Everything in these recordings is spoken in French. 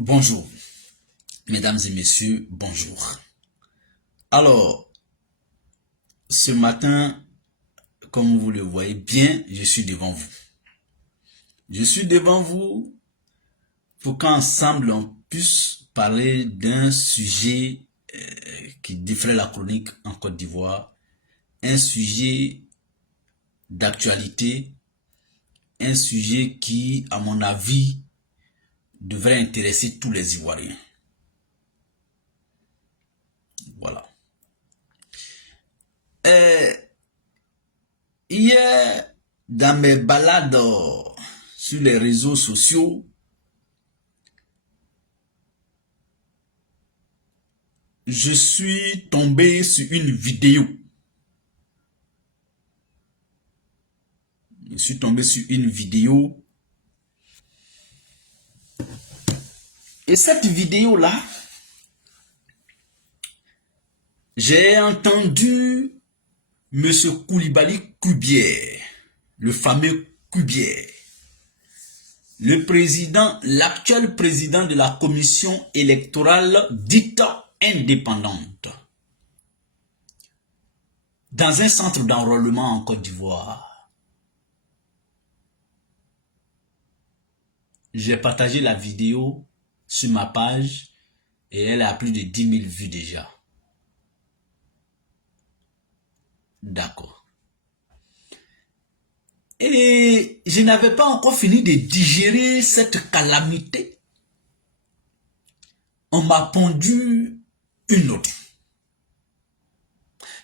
Bonjour, mesdames et messieurs, bonjour. Alors, ce matin, comme vous le voyez bien, je suis devant vous. Je suis devant vous pour qu'ensemble on puisse parler d'un sujet qui défraie la chronique en Côte d'Ivoire, un sujet d'actualité, un sujet qui, à mon avis, devrait intéresser tous les Ivoiriens. Voilà. Hier, dans mes balades sur les réseaux sociaux, je suis tombé sur une vidéo. Je suis tombé sur une vidéo. Et cette vidéo-là, j'ai entendu M. Koulibaly Kubier, le fameux Kubier, le président, l'actuel président de la commission électorale dite indépendante, dans un centre d'enrôlement en Côte d'Ivoire. J'ai partagé la vidéo sur ma page et elle a plus de 10 000 vues déjà. D'accord. Et je n'avais pas encore fini de digérer cette calamité. On m'a pondu une autre.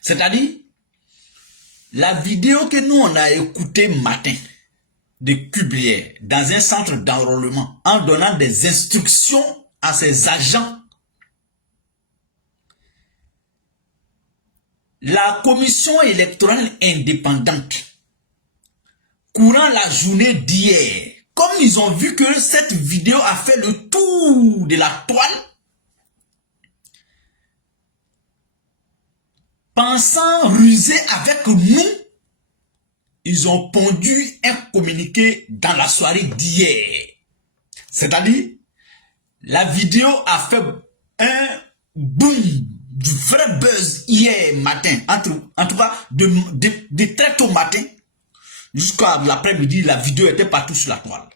C'est-à-dire, la vidéo que nous on a écoutée matin de Kubier dans un centre d'enrôlement en donnant des instructions à ses agents. La commission électorale indépendante, courant la journée d'hier, comme ils ont vu que cette vidéo a fait le tour de la toile, pensant ruser avec nous, ils ont pondu un communiqué dans la soirée d'hier. C'est-à-dire, la vidéo a fait un boom, du vrai buzz hier matin, en tout cas de très tôt matin, jusqu'à l'après-midi, la vidéo était partout sur la toile.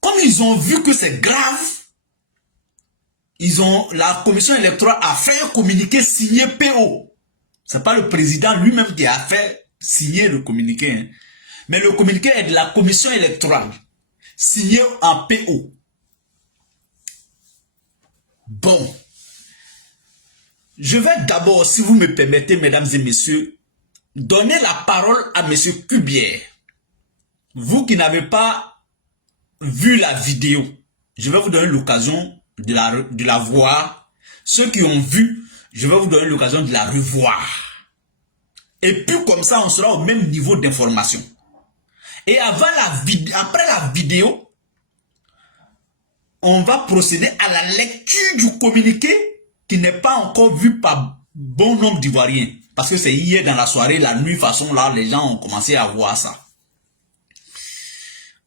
Comme ils ont vu que c'est grave, la commission électorale a fait un communiqué signé PO. Ce n'est pas le président lui-même qui a fait signer le communiqué. Hein. Mais le communiqué est de la commission électorale, signé en PO. Bon. Je vais d'abord, si vous me permettez, mesdames et messieurs, donner la parole à M. Kubier. Vous qui n'avez pas vu la vidéo, je vais vous donner l'occasion de la voir. Ceux qui ont vu, je vais vous donner l'occasion de la revoir. Et puis comme ça, on sera au même niveau d'information. Et après la vidéo, on va procéder à la lecture du communiqué qui n'est pas encore vu par bon nombre d'Ivoiriens. Parce que c'est hier dans la soirée, la nuit, façon là, les gens ont commencé à voir ça.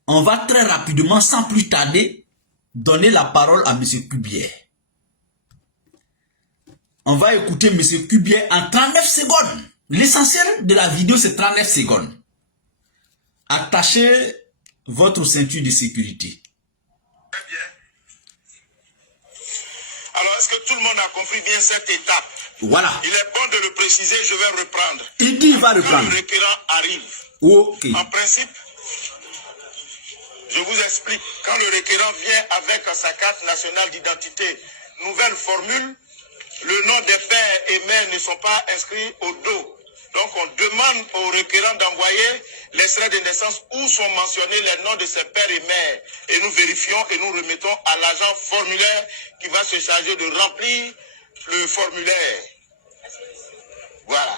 On va très rapidement, sans plus tarder, donner la parole à M. Kubier. On va écouter M. Kubier en 39 secondes. L'essentiel de la vidéo, c'est 39 secondes. Attachez votre ceinture de sécurité. Alors, est-ce que tout le monde a compris bien cette étape? Voilà. Il est bon de le préciser, je vais reprendre. Il dit il va reprendre. Quand le requérant arrive, Ok. en principe, je vous explique, quand le requérant vient avec sa carte nationale d'identité, nouvelle formule, le nom des pères et mères ne sont pas inscrits au dos. Donc on demande au requérant d'envoyer l'extrait de naissance où sont mentionnés les noms de ses pères et mères. Et nous vérifions et nous remettons à l'agent formulaire qui va se charger de remplir le formulaire. Voilà.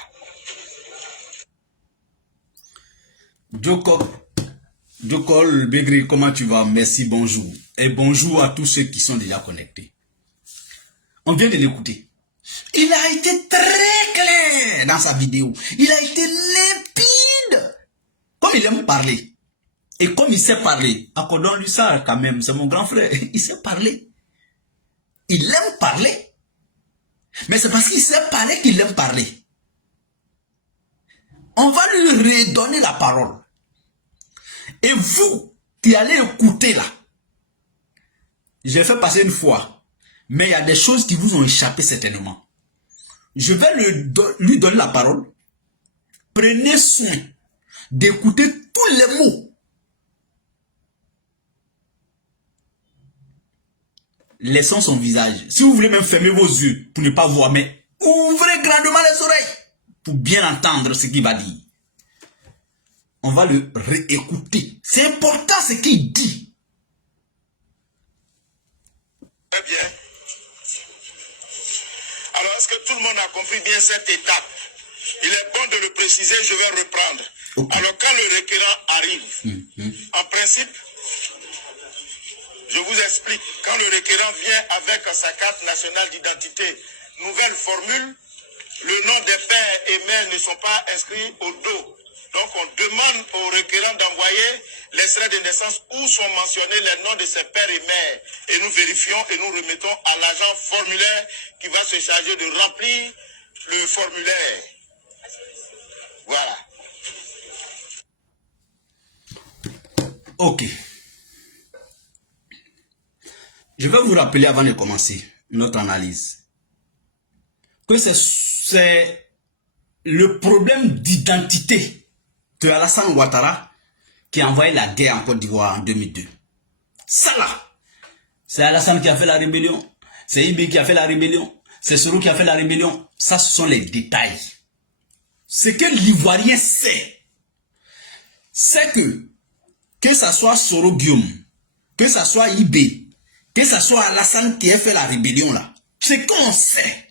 Jokol Begri, comment tu vas? Merci, bonjour. Et bonjour à tous ceux qui sont déjà connectés. On vient de l'écouter. Il a été très clair dans sa vidéo. Il a été limpide. Comme il aime parler. Et comme il sait parler, accordons-lui ça quand même. C'est mon grand frère. Il sait parler. Il aime parler. Mais c'est parce qu'il sait parler qu'il aime parler. On va lui redonner la parole. Et vous qui allez écouter là, j'ai fait passer une fois, mais il y a des choses qui vous ont échappé certainement. Je vais lui donner la parole. Prenez soin d'écouter tous les mots. Laissons son visage. Si vous voulez même fermer vos yeux pour ne pas voir, mais ouvrez grandement les oreilles pour bien entendre ce qu'il va dire. On va le réécouter. C'est important ce qu'il dit. Très bien. Alors, est-ce que tout le monde a compris bien cette étape? Il est bon de le préciser, je vais reprendre. Okay. Alors, quand le requérant arrive, en principe, je vous explique, quand le requérant vient avec sa carte nationale d'identité, nouvelle formule, le nom des pères et mères ne sont pas inscrits au dos. Donc on demande au requérant d'envoyer l'extrait de naissance où sont mentionnés les noms de ses pères et mères. Et nous vérifions et nous remettons à l'agent formulaire qui va se charger de remplir le formulaire. Voilà. Ok. Je vais vous rappeler avant de commencer notre analyse que c'est le problème d'identité de Alassane Ouattara qui a envoyé la guerre en Côte d'Ivoire en 2002. Ça là, c'est Alassane qui a fait la rébellion, c'est Ibi qui a fait la rébellion, c'est Soro qui a fait la rébellion. Ça, ce sont les détails. Ce que l'Ivoirien sait, c'est que ça soit Soro Guillaume, que ça soit Ibi, que ça soit Alassane qui a fait la rébellion là, ce qu'on sait,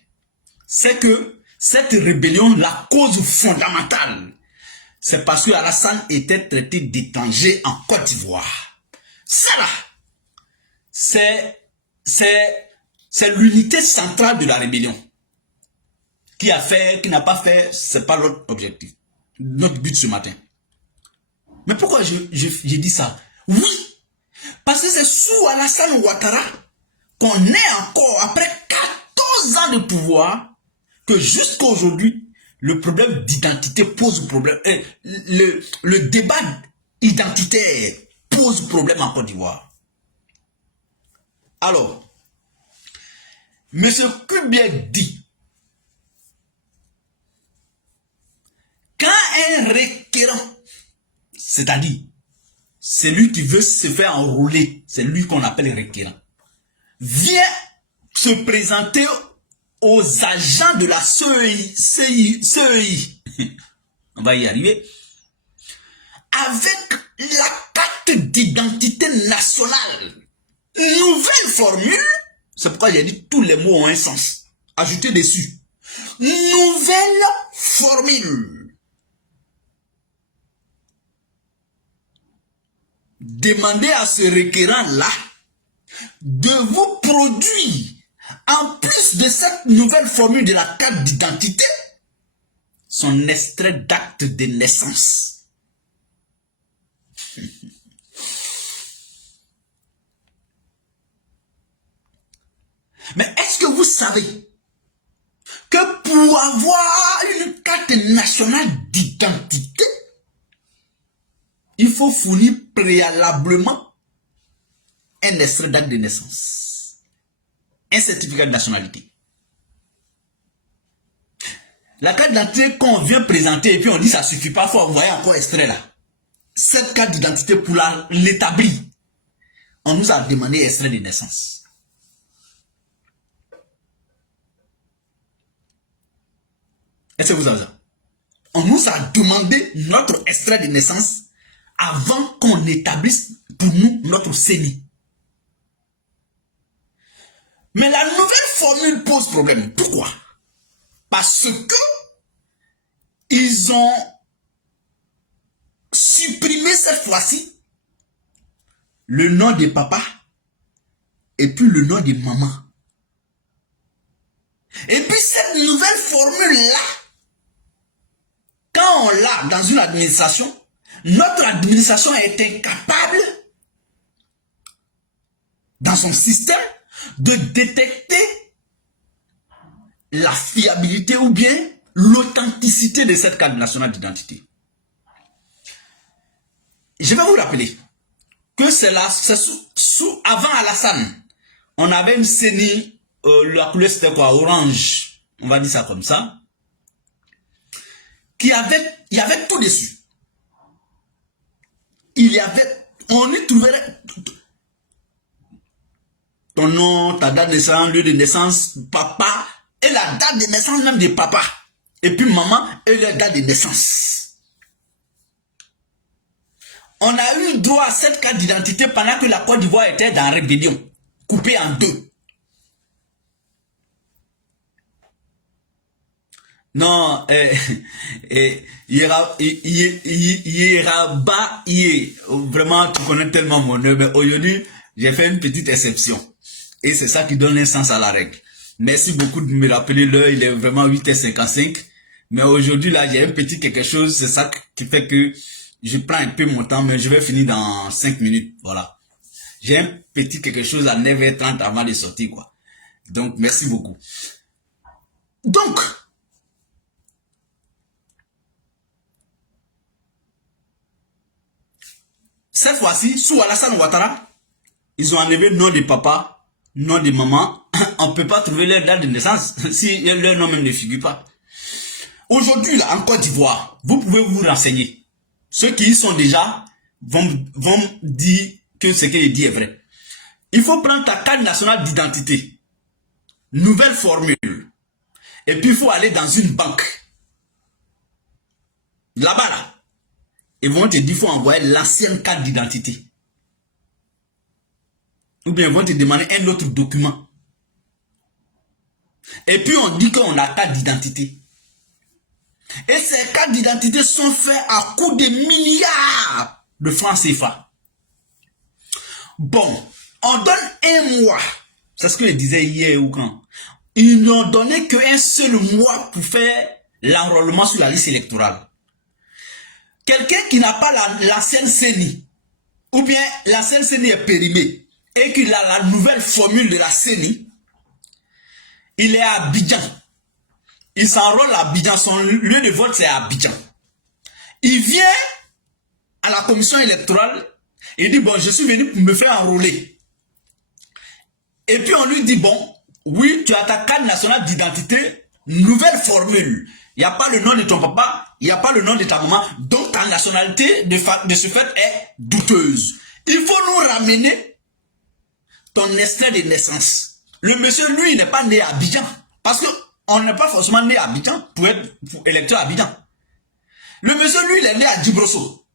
c'est que cette rébellion, la cause fondamentale, c'est parce que Alassane était traité d'étranger en Côte d'Ivoire. Ça là, c'est l'unité centrale de la rébellion. Qui a fait, qui n'a pas fait, c'est pas notre objectif. Notre but ce matin. Mais pourquoi j'ai dit ça? Oui, parce que c'est sous Alassane Ouattara qu'on est encore, après 14 ans de pouvoir, que jusqu'à aujourd'hui, le problème d'identité pose problème. Le débat identitaire pose problème en Côte d'Ivoire. Alors, M. Kubier dit, quand un requérant, c'est-à-dire celui qui veut se faire enrôler, c'est lui qu'on appelle requérant, vient se présenter aux agents de la CEI, on va y arriver, avec la carte d'identité nationale, nouvelle formule, c'est pourquoi j'ai dit tous les mots ont un sens, ajoutez dessus, nouvelle formule, demandez à ce requérant-là de vous produire, en plus de cette nouvelle formule de la carte d'identité, son extrait d'acte de naissance. Mais est-ce que vous savez que pour avoir une carte nationale d'identité, il faut fournir préalablement un extrait d'acte de naissance, un certificat de nationalité. La carte d'identité qu'on vient présenter et puis on dit ça suffit pas, il faut envoyer encore extrait là. Cette carte d'identité pour l'établir, on nous a demandé extrait de naissance. Est-ce que vous avez ça? On nous a demandé notre extrait de naissance avant qu'on établisse pour nous notre CENI. Mais la nouvelle formule pose problème. Pourquoi? Parce que ils ont supprimé cette fois-ci le nom de papa et puis le nom de maman. Et puis cette nouvelle formule-là, quand on l'a dans une administration, notre administration est incapable, dans son système, de détecter la fiabilité ou bien l'authenticité de cette carte nationale d'identité. Je vais vous rappeler que c'est là, avant Alassane, on avait une CENI, la couleur c'était quoi, orange, on va dire ça comme ça, il y avait tout dessus. On y trouverait ton nom, ta date de naissance, lieu de naissance, papa, et la date de naissance même de papa. Et puis maman, et la date de naissance. On a eu droit à cette carte d'identité pendant que la Côte d'Ivoire était dans la rébellion, coupée en deux. Non, vraiment, tu connais tellement mon nom, mais aujourd'hui, j'ai fait une petite exception. Et c'est ça qui donne un sens à la règle. Merci beaucoup de me rappeler l'heure, il est vraiment 8h55. Mais aujourd'hui, là, j'ai un petit quelque chose, c'est ça qui fait que je prends un peu mon temps, mais je vais finir dans 5 minutes, voilà. J'ai un petit quelque chose à 9h30 avant de sortir, quoi. Donc, merci beaucoup. Donc, cette fois-ci, sous Alassane Ouattara, ils ont enlevé nom de papa, nom de maman. On ne peut pas trouver leur date de naissance si leur nom même ne figure pas. Aujourd'hui, là, en Côte d'Ivoire, vous pouvez vous renseigner. Ceux qui y sont déjà vont dire que ce qu'il dit est vrai. Il faut prendre ta carte nationale d'identité, nouvelle formule, et puis il faut aller dans une banque. Là-bas, là, ils vont te dire qu'il faut envoyer l'ancienne carte d'identité. Ou bien ils vont te demander un autre document. Et puis on dit qu'on a carte d'identité. Et ces cartes d'identité sont faites à coût de milliards de francs CFA. Bon, on donne un mois. C'est ce que je disais hier ou quand. Ils n'ont donné qu'un seul mois pour faire l'enrôlement sur la liste électorale. Quelqu'un qui n'a pas l'ancienne CENI, ou bien l'ancienne CENI est périmée, et qu'il a la nouvelle formule de la CENI, il est à Abidjan. Il s'enrôle à Abidjan, son lieu de vote c'est à Abidjan. Il vient à la commission électorale, il dit bon, je suis venu pour me faire enrôler. Et puis on lui dit bon, oui, tu as ta carte nationale d'identité, nouvelle formule. Il n'y a pas le nom de ton papa, il n'y a pas le nom de ta maman, donc ta nationalité de ce fait est douteuse. Il faut nous ramener ton extrait de naissance. Le monsieur, lui, n'est pas né à Abidjan. Parce qu'on n'est pas forcément né à Abidjan pour être électeur à Abidjan. Le monsieur, lui, il est né à Djibrosso.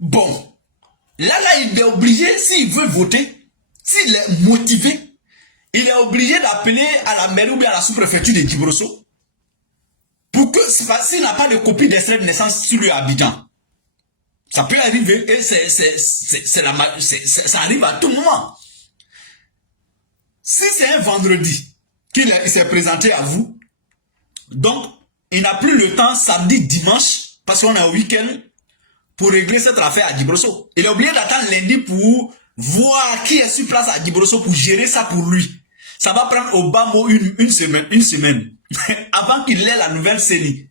Bon, là, il est obligé, s'il veut voter, s'il est motivé, il est obligé d'appeler à la mairie ou bien à la sous-préfecture de Djibrosso pour que, s'il n'a pas de copie d'extrait de naissance sur lui à Abidjan. Ça peut arriver et ça arrive à tout moment. Si c'est un vendredi qu'il s'est présenté à vous, donc il n'a plus le temps samedi, dimanche, parce qu'on est au week-end, pour régler cette affaire à Djibrosso. Il est obligé d'attendre lundi pour voir qui est sur place à Djibrosso pour gérer ça pour lui. Ça va prendre au bas mot une semaine avant qu'il ait la nouvelle CENI.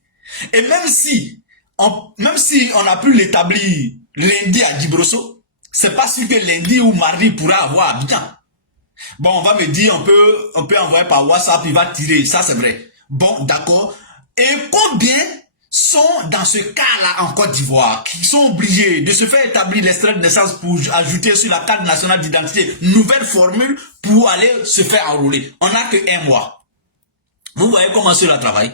Et même si on a pu l'établir lundi à Djibrosso, c'est pas sûr que lundi ou mardi il pourra avoir Abidjan. Bon, on va me dire, on peut envoyer par WhatsApp, il va tirer. Ça, c'est vrai. Bon, d'accord. Et combien sont dans ce cas-là en Côte d'Ivoire, qui sont obligés de se faire établir l'extrait de naissance pour ajouter sur la carte nationale d'identité nouvelle formule pour aller se faire enrôler. On n'a que 1 mois. Vous voyez comment cela travaille?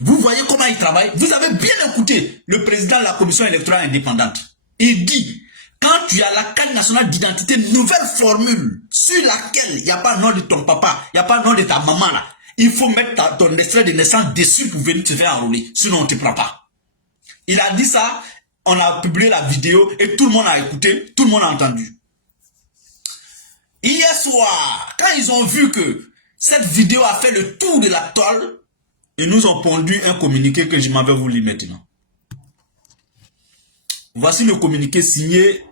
Vous voyez comment il travaille? Vous avez bien écouté le président de la commission électorale indépendante. Il dit, quand tu as la carte nationale d'identité nouvelle formule sur laquelle il n'y a pas le nom de ton papa, il n'y a pas le nom de ta maman là, il faut mettre ton extrait de naissance dessus pour venir te faire enrôler. Sinon, on ne te prend pas. Il a dit ça, on a publié la vidéo et tout le monde a écouté, tout le monde a entendu. Hier soir, quand ils ont vu que cette vidéo a fait le tour de la toile, ils nous ont pondu un communiqué que je m'en vais vous lire maintenant. Voici le communiqué signé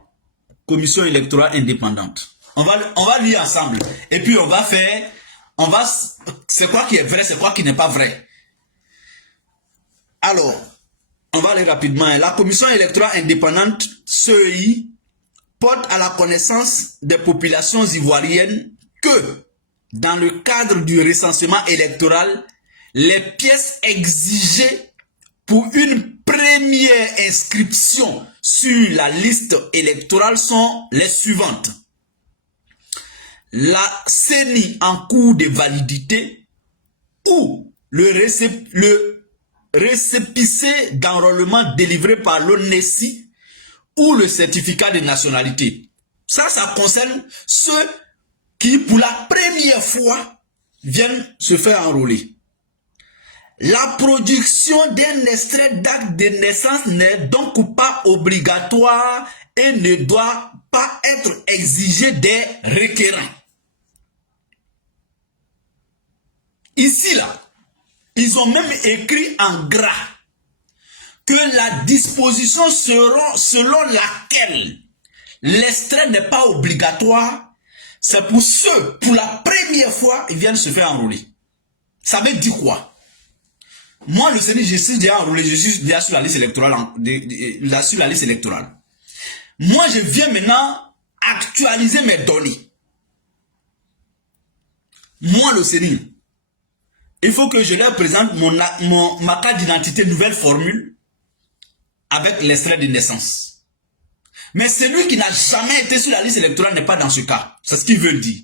Commission électorale indépendante. On va lire ensemble. Et puis on va faire... c'est quoi qui est vrai, c'est quoi qui n'est pas vrai. Alors, on va aller rapidement. La Commission électorale indépendante, CEI, porte à la connaissance des populations ivoiriennes que, dans le cadre du recensement électoral, les pièces exigées pour une première inscription sur la liste électorale sont les suivantes. La CENI en cours de validité ou le récépissé d'enrôlement délivré par l'ONESI ou le certificat de nationalité. Ça concerne ceux qui, pour la première fois, viennent se faire enrôler. La production d'un extrait d'acte de naissance n'est donc pas obligatoire et ne doit pas être exigée des requérants. Ici, là, ils ont même écrit en gras que la disposition selon laquelle l'extrait n'est pas obligatoire, c'est pour ceux, pour la première fois, ils viennent se faire enrôler. Ça veut dire quoi? Moi, le CENI, je suis déjà enrôlé, je suis déjà sur la liste électorale. Moi, je viens maintenant actualiser mes données. Moi, le CENI, il faut que je leur présente ma carte d'identité nouvelle formule avec l'extrait de naissance. Mais celui qui n'a jamais été sur la liste électorale n'est pas dans ce cas. C'est ce qu'il veut dire.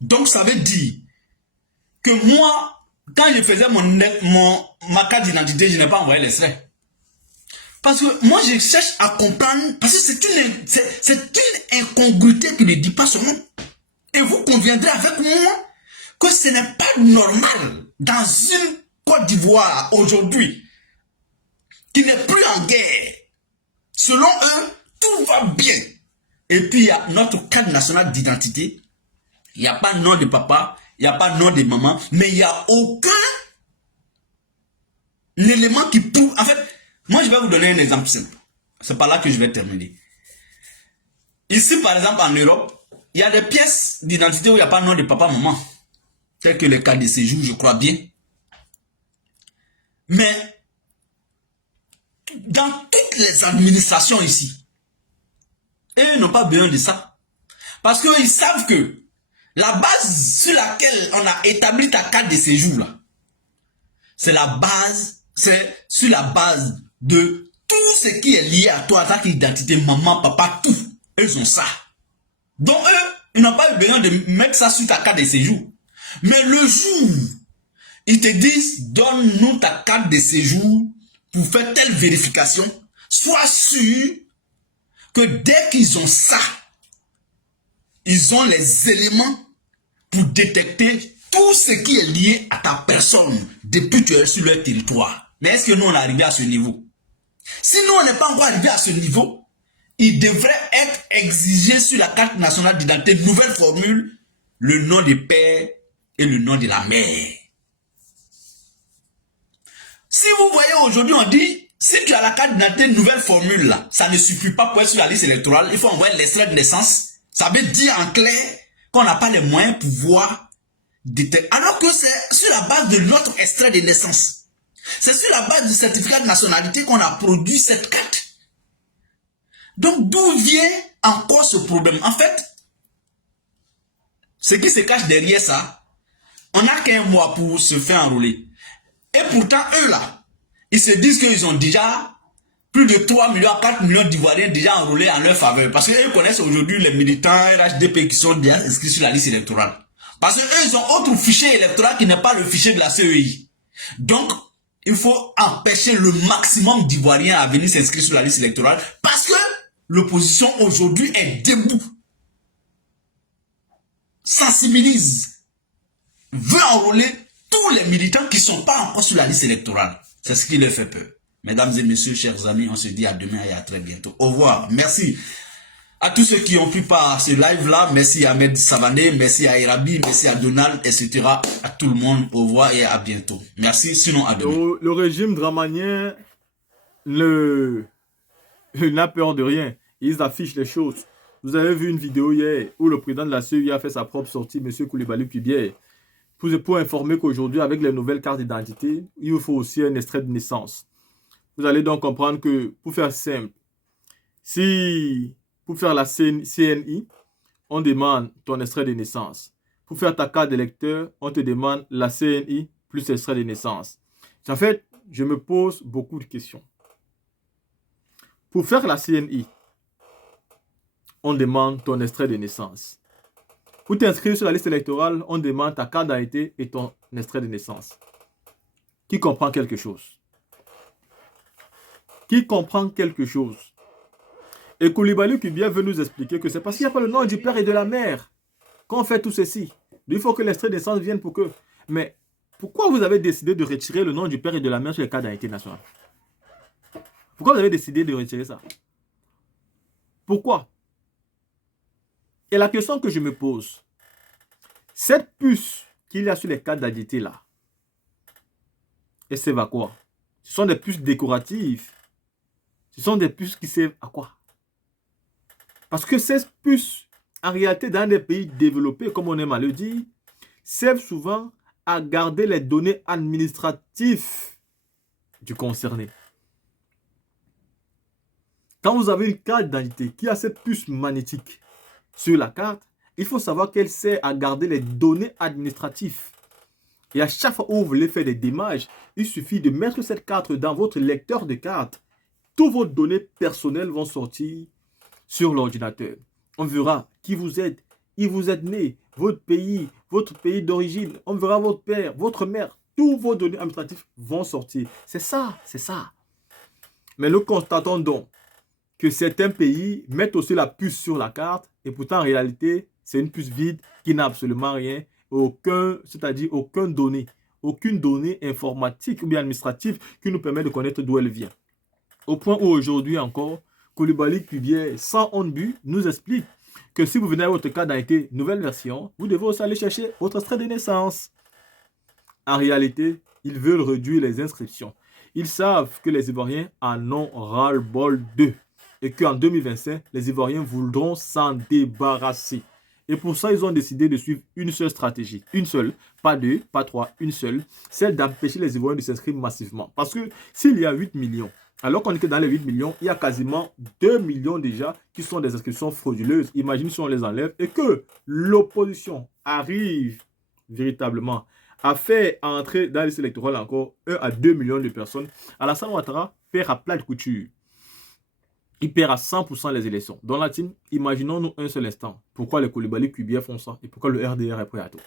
Donc, ça veut dire que moi, quand je faisais ma carte d'identité, je n'ai pas envoyé l'extrait. Parce que moi, je cherche à comprendre, parce que c'est une incongruité qui ne dit pas son nom. Et vous conviendrez avec moi que ce n'est pas normal dans une Côte d'Ivoire aujourd'hui qui n'est plus en guerre. Selon eux, tout va bien. Et puis, il y a notre carte nationale d'identité. Il n'y a pas de nom de papa, il n'y a pas de nom de maman, mais il n'y a aucun élément qui prouve. En fait, moi, je vais vous donner un exemple simple. C'est par là que je vais terminer. Ici, par exemple, en Europe, il y a des pièces d'identité où il n'y a pas de nom de papa, maman. Tel que le cas de séjour, je crois bien. Mais, dans toutes les administrations ici, eux n'ont pas besoin de ça. Parce qu'ils savent que la base sur laquelle on a établi ta carte de séjour, là, c'est sur la base de tout ce qui est lié à toi, ta identité, maman, papa, tout. Eux ont ça. Donc eux, ils n'ont pas eu besoin de mettre ça sur ta carte de séjour. Mais le jour, ils te disent, donne-nous ta carte de séjour pour faire telle vérification. Sois sûr que dès qu'ils ont ça, ils ont les éléments pour détecter tout ce qui est lié à ta personne depuis que tu es sur leur territoire. Mais est-ce que nous, on est arrivé à ce niveau? Si nous, on n'est pas encore arrivé à ce niveau, il devrait être exigé sur la carte nationale d'identité, nouvelle formule, le nom du père et le nom de la mère. Si vous voyez aujourd'hui, on dit, si tu as la carte d'identité, nouvelle formule, là, ça ne suffit pas pour être sur la liste électorale, il faut envoyer l'extrait de naissance. Ça veut dire en clair qu'on n'a pas les moyens pour voir détecter. Alors que c'est sur la base de notre extrait de naissance. C'est sur la base du certificat de nationalité qu'on a produit cette carte. Donc d'où vient encore ce problème. En fait, ce qui se cache derrière ça, on n'a qu'un mois pour se faire enrôler. Et pourtant, eux là, ils se disent qu'ils ont déjà plus de 3 millions à 4 millions d'Ivoiriens déjà enrôlés en leur faveur. Parce qu'eux connaissent aujourd'hui les militants RHDP qui sont déjà inscrits sur la liste électorale. Parce qu'eux, ils ont autre fichier électoral qui n'est pas le fichier de la CEI. Donc, il faut empêcher le maximum d'Ivoiriens à venir s'inscrire sur la liste électorale parce que l'opposition aujourd'hui est debout. Sensibilise. Veut enrôler tous les militants qui ne sont pas encore sur la liste électorale. C'est ce qui leur fait peur. Mesdames et messieurs, chers amis, on se dit à demain et à très bientôt. Au revoir. Merci à tous ceux qui ont pris part à ce live-là. Merci à Ahmed Savané, merci à Erabi, merci à Donald, etc. À tout le monde. Au revoir et à bientôt. Merci, sinon à demain. Le régime dramanien n'a peur de rien. Ils affichent les choses. Vous avez vu une vidéo hier où le président de la CEI a fait sa propre sortie, M. Koulibaly Kubier, pour informer qu'aujourd'hui, avec les nouvelles cartes d'identité, il vous faut aussi un extrait de naissance. Vous allez donc comprendre que, pour faire simple, pour faire la CNI, on demande ton extrait de naissance. Pour faire ta carte d'électeur, on te demande la CNI plus extrait de naissance. En fait, je me pose beaucoup de questions. Pour faire la CNI, on demande ton extrait de naissance. Pour t'inscrire sur la liste électorale, on demande ta carte d'identité et ton extrait de naissance. Qui comprend quelque chose? Qui comprend quelque chose? Et Koulibaly Kubier veut nous expliquer que c'est parce qu'il n'y a pas le nom du père et de la mère qu'on fait tout ceci. Il faut que l'extrait de naissance vienne pour que... Mais pourquoi vous avez décidé de retirer le nom du père et de la mère sur les cartes d'identité nationale? Pourquoi vous avez décidé de retirer ça? Pourquoi? Et la question que je me pose, cette puce qu'il y a sur les cartes d'identité là, elle sert à quoi? Ce sont des puces décoratives. Ce sont des puces qui servent à quoi? Parce que ces puces, en réalité, dans des pays développés, comme on aime à le dire, servent souvent à garder les données administratives du concerné. Quand vous avez une carte d'identité qui a cette puce magnétique sur la carte, il faut savoir qu'elle sert à garder les données administratives. Et à chaque fois où vous voulez faire des démarches, il suffit de mettre cette carte dans votre lecteur de cartes. Toutes vos données personnelles vont sortir sur l'ordinateur. On verra qui vous êtes, où vous êtes né, votre pays d'origine. On verra votre père, votre mère. Toutes vos données administratives vont sortir. C'est ça, c'est ça. Mais nous constatons donc que certains pays mettent aussi la puce sur la carte et pourtant en réalité, c'est une puce vide qui n'a absolument rien, c'est-à-dire aucune donnée informatique ou bien administrative qui nous permet de connaître d'où elle vient. Au point où aujourd'hui encore, Koulibaly Kubier, sans honte but, nous explique que si vous venez à votre carte d'identité nouvelle version, vous devez aussi aller chercher votre extrait de naissance. En réalité, ils veulent réduire les inscriptions. Ils savent que les Ivoiriens en ont ras-le-bol d'eux et qu'en 2025, les Ivoiriens voudront s'en débarrasser. Et pour ça, ils ont décidé de suivre une seule stratégie. Une seule, pas deux, pas trois, une seule. Celle d'empêcher les Ivoiriens de s'inscrire massivement. Parce que s'il y a 8 millions, alors qu'on est que dans les 8 millions, il y a quasiment 2 millions déjà qui sont des inscriptions frauduleuses. Imagine si on les enlève et que l'opposition arrive véritablement à faire entrer dans les listes électorales encore 1 à 2 millions de personnes. Alassane Ouattara perd à plat de couture. Il perd à 100% les élections. Dans la team, imaginons-nous un seul instant. Pourquoi les Koulibaly Kubier font ça et pourquoi le RDR est prêt à tout.